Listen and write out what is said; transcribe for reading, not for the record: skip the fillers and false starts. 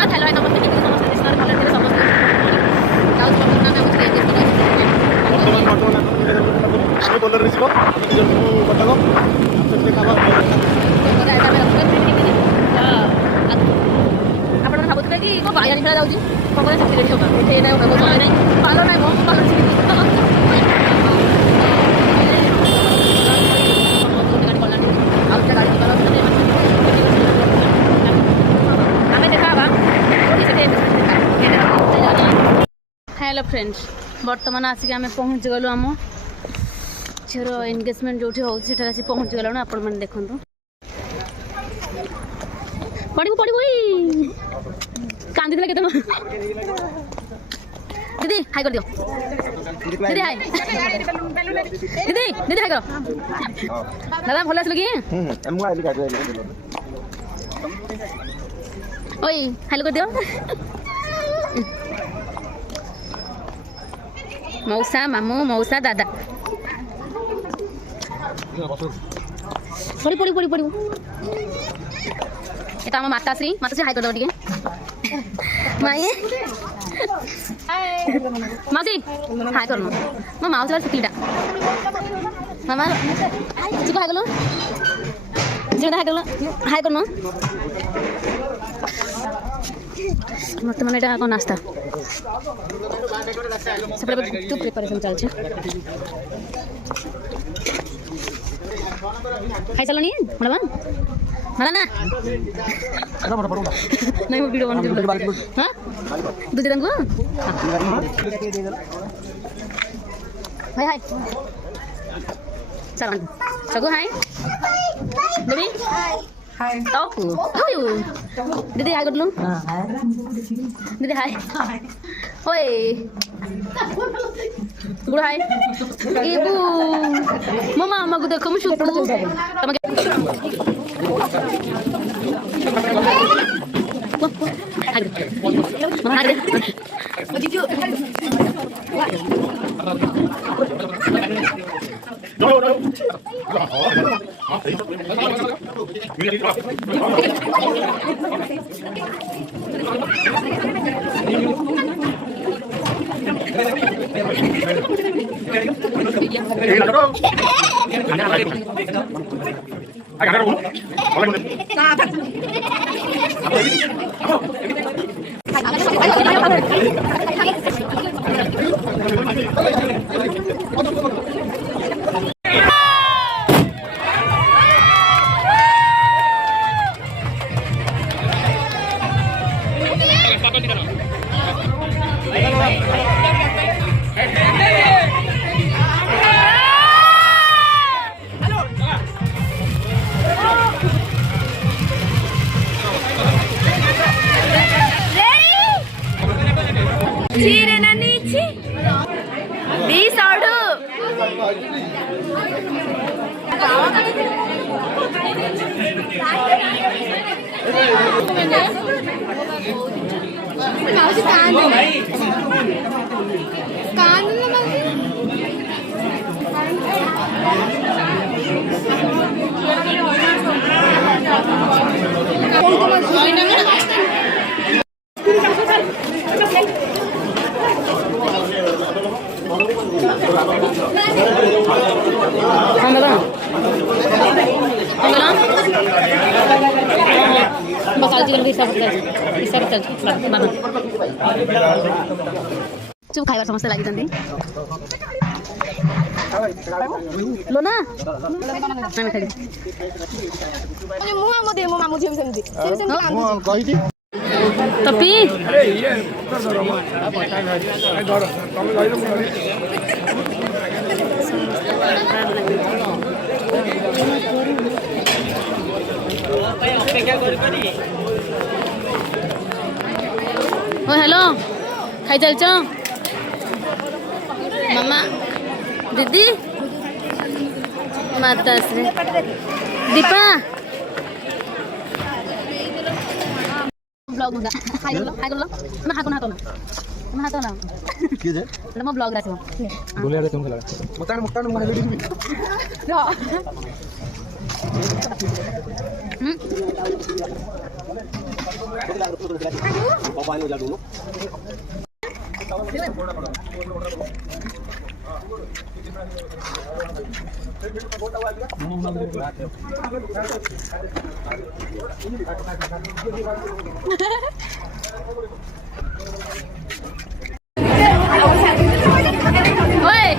Jagannath hello ଭାଇ ନମସ୍ତେ କେମିତି ସମସ୍ତେ ଦେଶରେ ଭଲ ଥିଲେ ସମସ୍ତେ ଯାଉଛି ବର୍ତ୍ତମାନ ଆମେ ହେଉଛି ବୋଲରରେ ଯିବ କଟକ ଆପଣମାନେ ଭାବୁଥିବେ କି ମୋ ବାଇଆଣି ଖେଳା ଯାଉଛି କ'ଣ କରିବା ସେଠି ରେଡ଼ି ହେବା ଏଇଟା ନାହିଁ ପାଲ ନାହିଁ ମୋ ପାଲ हेलो फ्रेंड्स बर्तमान आसिक आम पहुँची गलु आम झीर एंगेजमेंट जो होती आसी पहुँची गलु आपण मैंने देखु पड़ू पड़ू कांदी के दीदी हाई कर दियो दीदी हाई दीदी दीदी हाई कर दादा भल आसल कि ओई हेलो कर दियो मौसा मामू मौसा दादा पड़ी पड़ी पड़ी पड़ी ये आम माताश्री माताश्री हाई कर दो माई मासी हाई कर मो माउसी बार सुखीटा मामा जी हाई कर हाई कर बर्तमान यहाँ कौन नास्ता से प्रिपरेशन चलছে खाई चलो नहीं मला मला ना नहीं वो वीडियो बन हां दूध दे दंगो हाय हाय चलो चगो हाय बेबी हाय तो दीदी हाय कर लूं दीदी हाय ओए गुड हाय इबू मम्मा मगु देखो मु शुकु तमके हाय मम्मा हाय जीजू No. Chire nanichi. Di sodu. Mausi kaanu. Kaanu na mausi. चुप खाइबार समस्त लागि लो ना तपी ओ हेलो खाई चलछ मामा दीदी माताश्री दीपा ब्लॉग होगा हाय कर लो ना हाथ ना के जे म ब्लॉग राखो बोले रे तुमको लगा मोटा माने video Papa ini udah dulu. Woi.